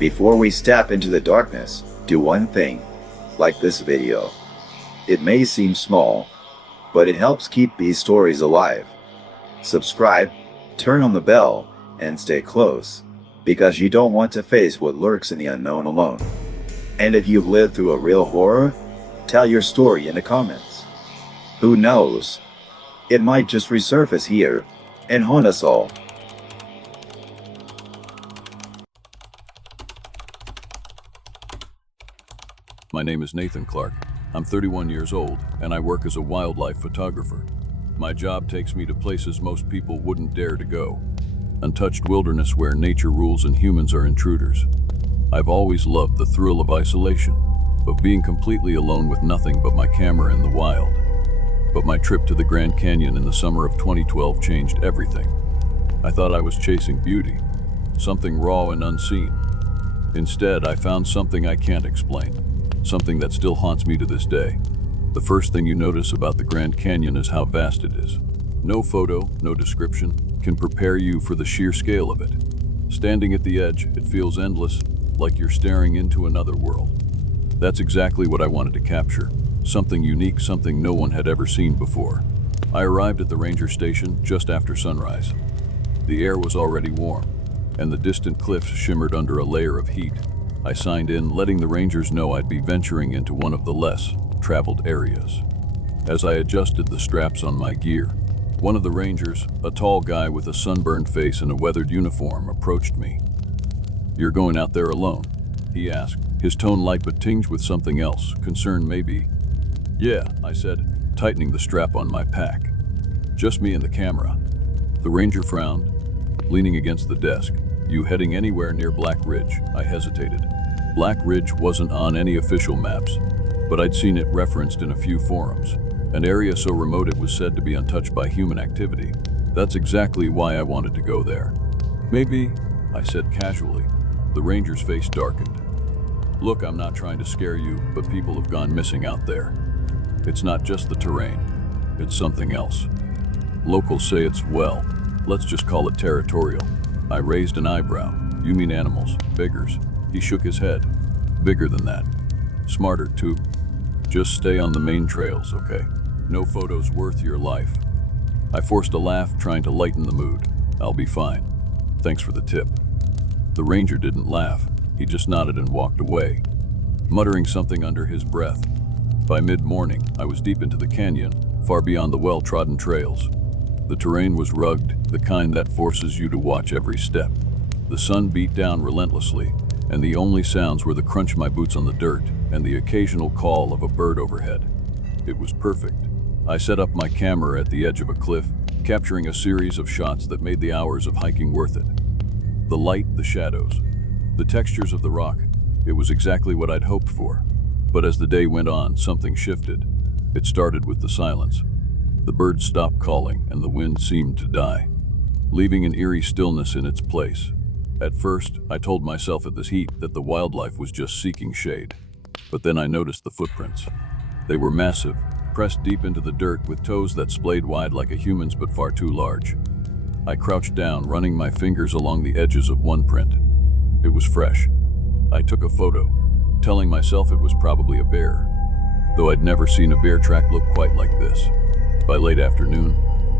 Before we step into the darkness, do one thing, like this video. It may seem small, but it helps keep these stories alive. Subscribe, turn on the bell, and stay close, because you don't want to face what lurks in the unknown alone. And if you've lived through a real horror, tell your story in the comments. Who knows? It might just resurface here and haunt us all. My name is Nathan Clark. I'm 31 years old, and I work as a wildlife photographer. My job takes me to places most people wouldn't dare to go. Untouched wilderness where nature rules and humans are intruders. I've always loved the thrill of isolation, of being completely alone with nothing but my camera in the wild. But my trip to the Grand Canyon in the summer of 2012 changed everything. I thought I was chasing beauty, something raw and unseen. Instead, I found something I can't explain. Something that still haunts me to this day. The first thing you notice about the Grand Canyon is how vast it is. No photo, no description, can prepare you for the sheer scale of it. Standing at the edge, it feels endless, like you're staring into another world. That's exactly what I wanted to capture. Something unique, something no one had ever seen before. I arrived at the ranger station just after sunrise. The air was already warm, and the distant cliffs shimmered under a layer of heat. I signed in, letting the rangers know I'd be venturing into one of the less traveled areas. As I adjusted the straps on my gear, one of the rangers, a tall guy with a sunburned face and a weathered uniform, approached me. "You're going out there alone?" he asked, his tone light but tinged with something else, concern maybe. "Yeah," I said, tightening the strap on my pack. "Just me and the camera." The ranger frowned, leaning against the desk. "You heading anywhere near Black Ridge?" I hesitated. Black Ridge wasn't on any official maps, but I'd seen it referenced in a few forums. An area so remote it was said to be untouched by human activity. That's exactly why I wanted to go there. "Maybe," I said casually. The ranger's face darkened. "Look, I'm not trying to scare you, but people have gone missing out there. It's not just the terrain, it's something else. Locals say it's, well, let's just call it territorial." I raised an eyebrow. "You mean animals, biggers?" He shook his head. "Bigger than that. Smarter too. Just stay on the main trails, okay? No photos worth your life." I forced a laugh, trying to lighten the mood. "I'll be fine. Thanks for the tip." The ranger didn't laugh. He just nodded and walked away, muttering something under his breath. By mid-morning, I was deep into the canyon, far beyond the well-trodden trails. The terrain was rugged, the kind that forces you to watch every step. The sun beat down relentlessly, and the only sounds were the crunch of my boots on the dirt and the occasional call of a bird overhead. It was perfect. I set up my camera at the edge of a cliff, capturing a series of shots that made the hours of hiking worth it. The light, the shadows, the textures of the rock, it was exactly what I'd hoped for. But as the day went on, something shifted. It started with the silence. The birds stopped calling, and the wind seemed to die, leaving an eerie stillness in its place. At first, I told myself at this heat that the wildlife was just seeking shade. But then I noticed the footprints. They were massive, pressed deep into the dirt with toes that splayed wide like a human's but far too large. I crouched down, running my fingers along the edges of one print. It was fresh. I took a photo, telling myself it was probably a bear, though I'd never seen a bear track look quite like this. By late afternoon,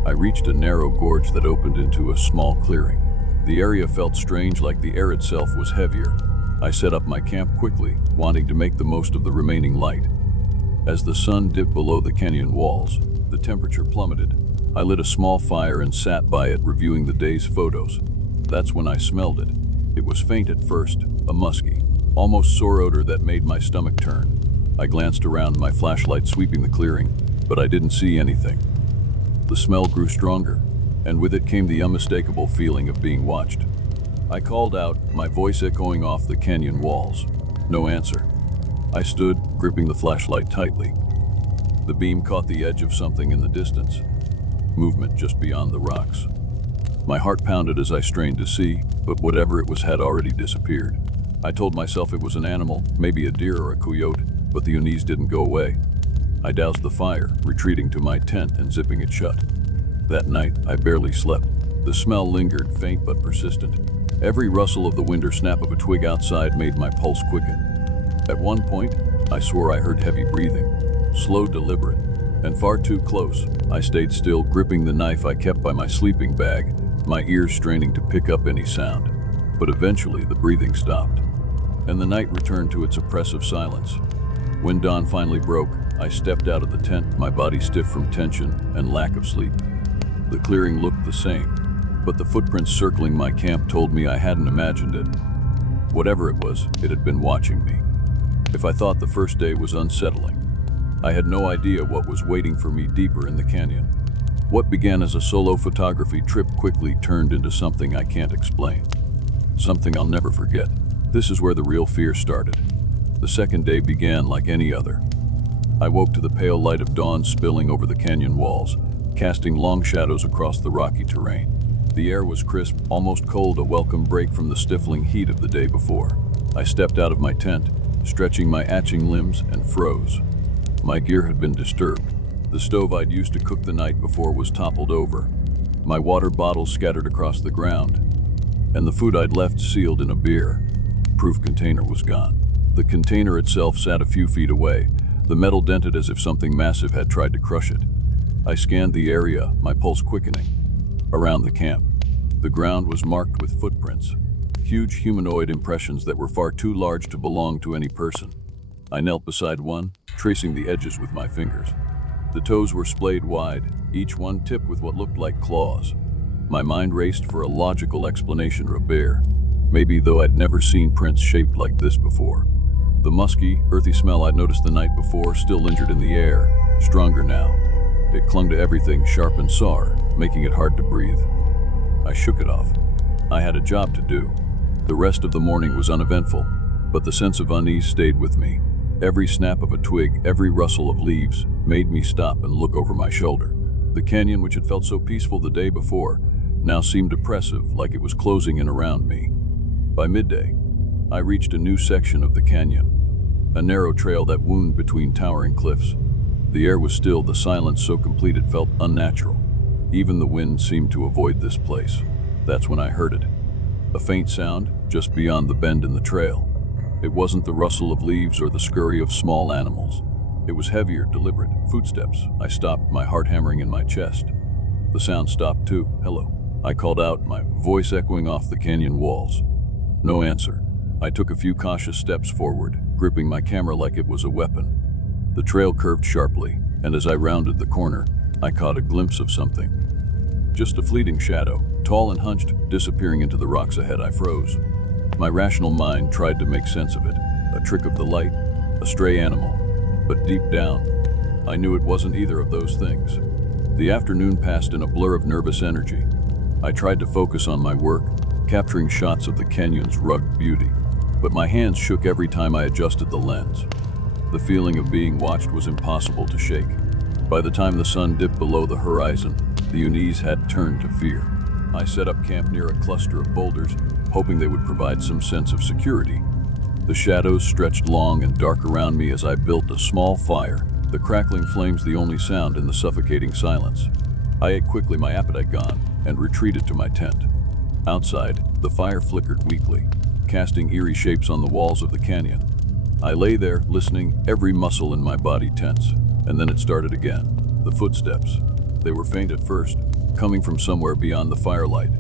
I reached a narrow gorge that opened into a small clearing. The area felt strange, like the air itself was heavier. I set up my camp quickly, wanting to make the most of the remaining light. As the sun dipped below the canyon walls, the temperature plummeted. I lit a small fire and sat by it, reviewing the day's photos. That's when I smelled it. It was faint at first, a musky, almost sour odor that made my stomach turn. I glanced around, my flashlight sweeping the clearing, but I didn't see anything. The smell grew stronger, and with it came the unmistakable feeling of being watched. I called out, my voice echoing off the canyon walls. No answer. I stood, gripping the flashlight tightly. The beam caught the edge of something in the distance, movement just beyond the rocks. My heart pounded as I strained to see, but whatever it was had already disappeared. I told myself it was an animal, maybe a deer or a coyote, but the unease didn't go away. I doused the fire, retreating to my tent and zipping it shut. That night, I barely slept. The smell lingered, faint but persistent. Every rustle of the wind or snap of a twig outside made my pulse quicken. At one point, I swore I heard heavy breathing, slow, deliberate, and far too close. I stayed still, gripping the knife I kept by my sleeping bag, my ears straining to pick up any sound. But eventually the breathing stopped, and the night returned to its oppressive silence. When dawn finally broke, I stepped out of the tent, my body stiff from tension and lack of sleep. The clearing looked the same, but the footprints circling my camp told me I hadn't imagined it. Whatever it was, it had been watching me. If I thought the first day was unsettling, I had no idea what was waiting for me deeper in the canyon. What began as a solo photography trip quickly turned into something I can't explain. Something I'll never forget. This is where the real fear started. The second day began like any other. I woke to the pale light of dawn spilling over the canyon walls, casting long shadows across the rocky terrain. The air was crisp, almost cold, a welcome break from the stifling heat of the day before. I stepped out of my tent, stretching my atching limbs, and froze. My gear had been disturbed. The stove I'd used to cook the night before was toppled over. My water bottles scattered across the ground, and the food I'd left sealed in a beer-proof container was gone. The container itself sat a few feet away, the metal dented as if something massive had tried to crush it. I scanned the area, my pulse quickening. Around the camp, the ground was marked with footprints, huge humanoid impressions that were far too large to belong to any person. I knelt beside one, tracing the edges with my fingers. The toes were splayed wide, each one tipped with what looked like claws. My mind raced for a logical explanation or a bear, maybe, though I'd never seen prints shaped like this before. The musky, earthy smell I'd noticed the night before still lingered in the air, stronger now. It clung to everything, sharp and sour, making it hard to breathe. I shook it off. I had a job to do. The rest of the morning was uneventful, but the sense of unease stayed with me. Every snap of a twig, every rustle of leaves, made me stop and look over my shoulder. The canyon, which had felt so peaceful the day before, now seemed oppressive, like it was closing in around me. By midday, I reached a new section of the canyon, a narrow trail that wound between towering cliffs. The air was still, the silence so complete it felt unnatural. Even the wind seemed to avoid this place. That's when I heard it. A faint sound just beyond the bend in the trail. It wasn't the rustle of leaves or the scurry of small animals. It was heavier, deliberate. Footsteps. I stopped, my heart hammering in my chest. The sound stopped too. Hello. I called out, my voice echoing off the canyon walls. No answer. I took a few cautious steps forward, gripping my camera like it was a weapon. The trail curved sharply, and as I rounded the corner, I caught a glimpse of something. Just a fleeting shadow, tall and hunched, disappearing into the rocks ahead. I froze. My rational mind tried to make sense of it. A trick of the light, a stray animal. But deep down, I knew it wasn't either of those things. The afternoon passed in a blur of nervous energy. I tried to focus on my work, capturing shots of the canyon's rugged beauty. But my hands shook every time I adjusted the lens. The feeling of being watched was impossible to shake. By the time the sun dipped below the horizon, the unease had turned to fear. I set up camp near a cluster of boulders, hoping they would provide some sense of security. The shadows stretched long and dark around me as I built a small fire, the crackling flames the only sound in the suffocating silence. I ate quickly, my appetite gone, and retreated to my tent. Outside, the fire flickered weakly, casting eerie shapes on the walls of the canyon. I lay there, listening, every muscle in my body tense, and then it started again. The footsteps. They were faint at first, coming from somewhere beyond the firelight.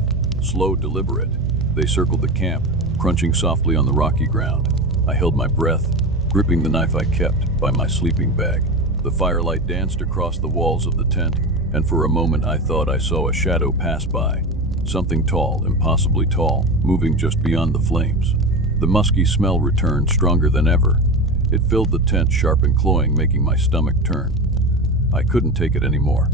Slow, deliberate. They circled the camp, crunching softly on the rocky ground. I held my breath, gripping the knife I kept by my sleeping bag. The firelight danced across the walls of the tent, and for a moment I thought I saw a shadow pass by. Something tall, impossibly tall, moving just beyond the flames. The musky smell returned, stronger than ever. It filled the tent, sharp and cloying, making my stomach turn. I couldn't take it anymore.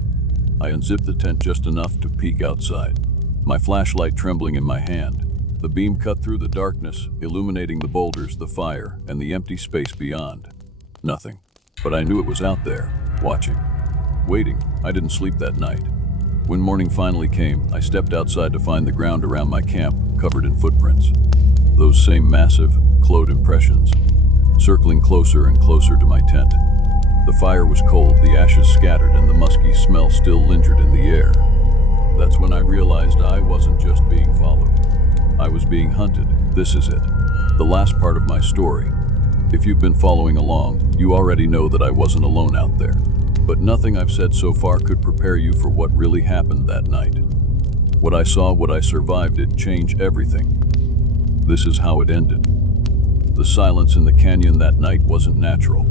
I unzipped the tent just enough to peek outside, my flashlight trembling in my hand. The beam cut through the darkness, illuminating the boulders, the fire, and the empty space beyond. Nothing. But I knew it was out there, watching. Waiting. I didn't sleep that night. When morning finally came, I stepped outside to find the ground around my camp covered in footprints. Those same massive, clawed impressions, circling closer and closer to my tent. The fire was cold, the ashes scattered, and the musky smell still lingered in the air. That's when I realized I wasn't just being followed. I was being hunted. This is it. The last part of my story. If you've been following along, you already know that I wasn't alone out there. But nothing I've said so far could prepare you for what really happened that night. What I saw, what I survived, it changed everything. This is how it ended. The silence in the canyon that night wasn't natural.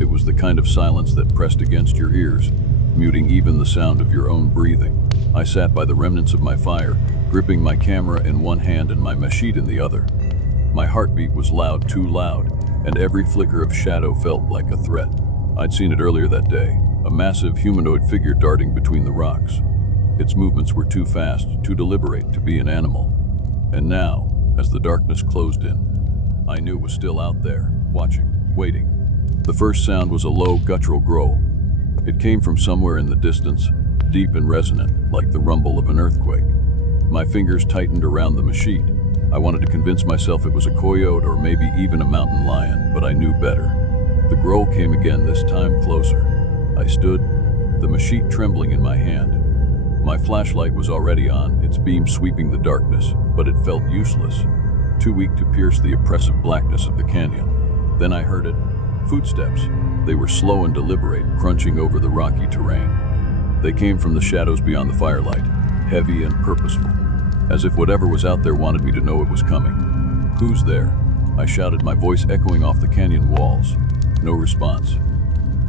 It was the kind of silence that pressed against your ears, muting even the sound of your own breathing. I sat by the remnants of my fire, gripping my camera in one hand and my machete in the other. My heartbeat was loud, too loud, and every flicker of shadow felt like a threat. I'd seen it earlier that day, a massive humanoid figure darting between the rocks. Its movements were too fast, too deliberate to be an animal. And now, as the darkness closed in, I knew it was still out there, watching, waiting. The first sound was a low, guttural growl. It came from somewhere in the distance, deep and resonant, like the rumble of an earthquake. My fingers tightened around the machete. I wanted to convince myself it was a coyote or maybe even a mountain lion, but I knew better. The growl came again, this time closer. I stood, the machete trembling in my hand. My flashlight was already on, its beam sweeping the darkness, but it felt useless, too weak to pierce the oppressive blackness of the canyon. Then I heard it. Footsteps. They were slow and deliberate, crunching over the rocky terrain. They came from the shadows beyond the firelight, heavy and purposeful, as if whatever was out there wanted me to know it was coming. "Who's there?" I shouted, my voice echoing off the canyon walls. No response.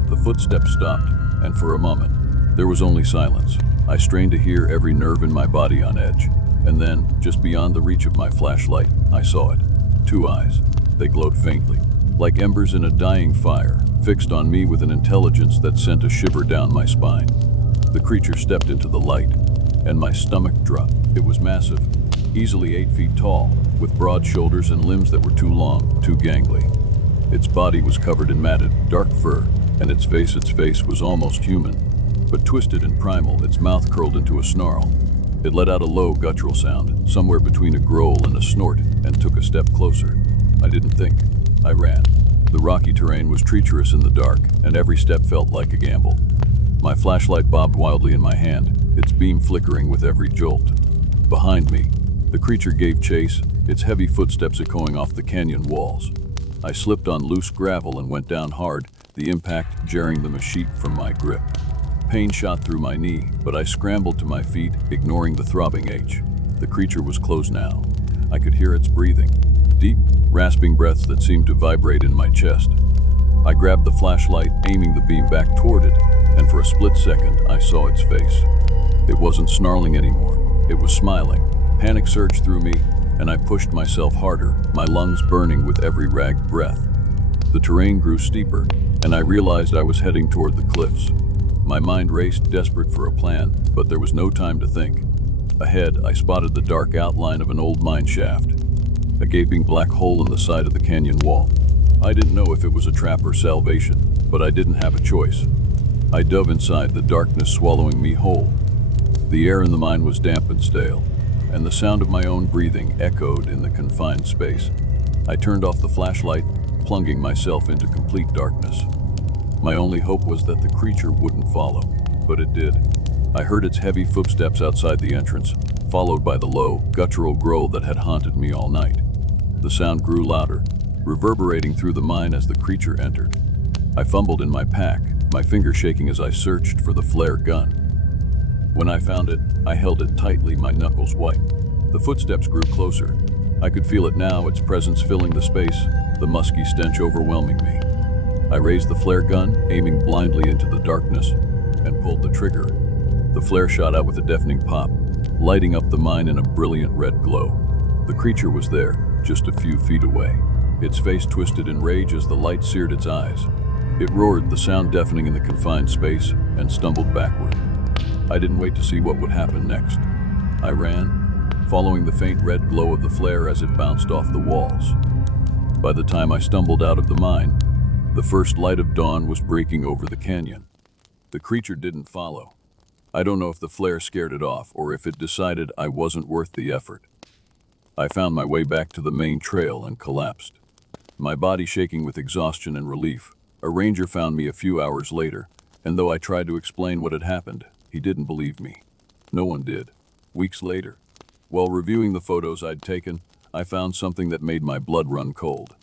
The footsteps stopped, and for a moment, there was only silence. I strained to hear, every nerve in my body on edge. And then, just beyond the reach of my flashlight, I saw it. Two eyes. They glowed faintly, like embers in a dying fire, fixed on me with an intelligence that sent a shiver down my spine. The creature stepped into the light, and my stomach dropped. It was massive, easily 8 feet tall, with broad shoulders and limbs that were too long, too gangly. Its body was covered in matted, dark fur, and its face was almost human, but twisted and primal, its mouth curled into a snarl. It let out a low, guttural sound, somewhere between a growl and a snort, and took a step closer. I didn't think. I ran. The rocky terrain was treacherous in the dark, and every step felt like a gamble. My flashlight bobbed wildly in my hand, its beam flickering with every jolt. Behind me, the creature gave chase, its heavy footsteps echoing off the canyon walls. I slipped on loose gravel and went down hard, the impact jarring the machete from my grip. Pain shot through my knee, but I scrambled to my feet, ignoring the throbbing ache. The creature was close now. I could hear its breathing, deep, rasping breaths that seemed to vibrate in my chest. I grabbed the flashlight, aiming the beam back toward it, and for a split second, I saw its face. It wasn't snarling anymore. It was smiling. Panic surged through me, and I pushed myself harder, my lungs burning with every ragged breath. The terrain grew steeper, and I realized I was heading toward the cliffs. My mind raced, desperate for a plan, but there was no time to think. Ahead, I spotted the dark outline of an old mine shaft, a gaping black hole in the side of the canyon wall. I didn't know if it was a trap or salvation, but I didn't have a choice. I dove inside, the darkness swallowing me whole. The air in the mine was damp and stale, and the sound of my own breathing echoed in the confined space. I turned off the flashlight, plunging myself into complete darkness. My only hope was that the creature wouldn't follow, but it did. I heard its heavy footsteps outside the entrance, followed by the low, guttural growl that had haunted me all night. The sound grew louder, reverberating through the mine as the creature entered. I fumbled in my pack, my fingers shaking as I searched for the flare gun. When I found it, I held it tightly, my knuckles white. The footsteps grew closer. I could feel it now, its presence filling the space, the musky stench overwhelming me. I raised the flare gun, aiming blindly into the darkness, and pulled the trigger. The flare shot out with a deafening pop, lighting up the mine in a brilliant red glow. The creature was there, just a few feet away. Its face twisted in rage as the light seared its eyes. It roared, the sound deafening in the confined space, and stumbled backward. I didn't wait to see what would happen next. I ran, following the faint red glow of the flare as it bounced off the walls. By the time I stumbled out of the mine, the first light of dawn was breaking over the canyon. The creature didn't follow. I don't know if the flare scared it off or if it decided I wasn't worth the effort. I found my way back to the main trail and collapsed, my body shaking with exhaustion and relief. A ranger found me a few hours later, and though I tried to explain what had happened, he didn't believe me. No one did. Weeks later, While reviewing the photos I'd taken, I found something that made my blood run cold.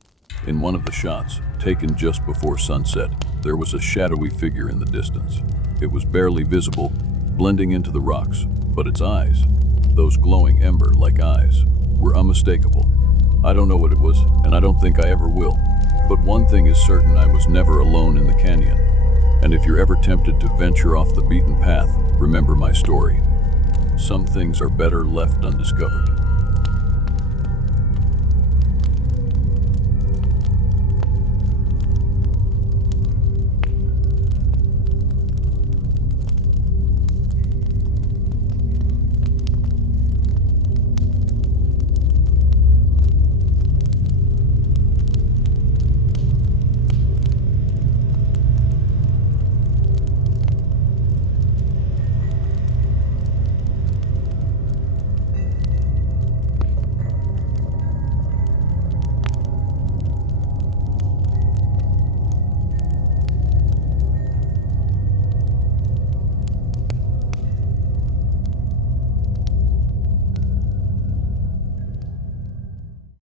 In one of the shots, taken just before sunset, there was a shadowy figure in the distance. It was barely visible, blending into the rocks, but its eyes, those glowing ember-like eyes, were unmistakable. I don't know what it was, and I don't think I ever will. But one thing is certain, I was never alone in the canyon. And if you're ever tempted to venture off the beaten path, remember my story. Some things are better left undiscovered.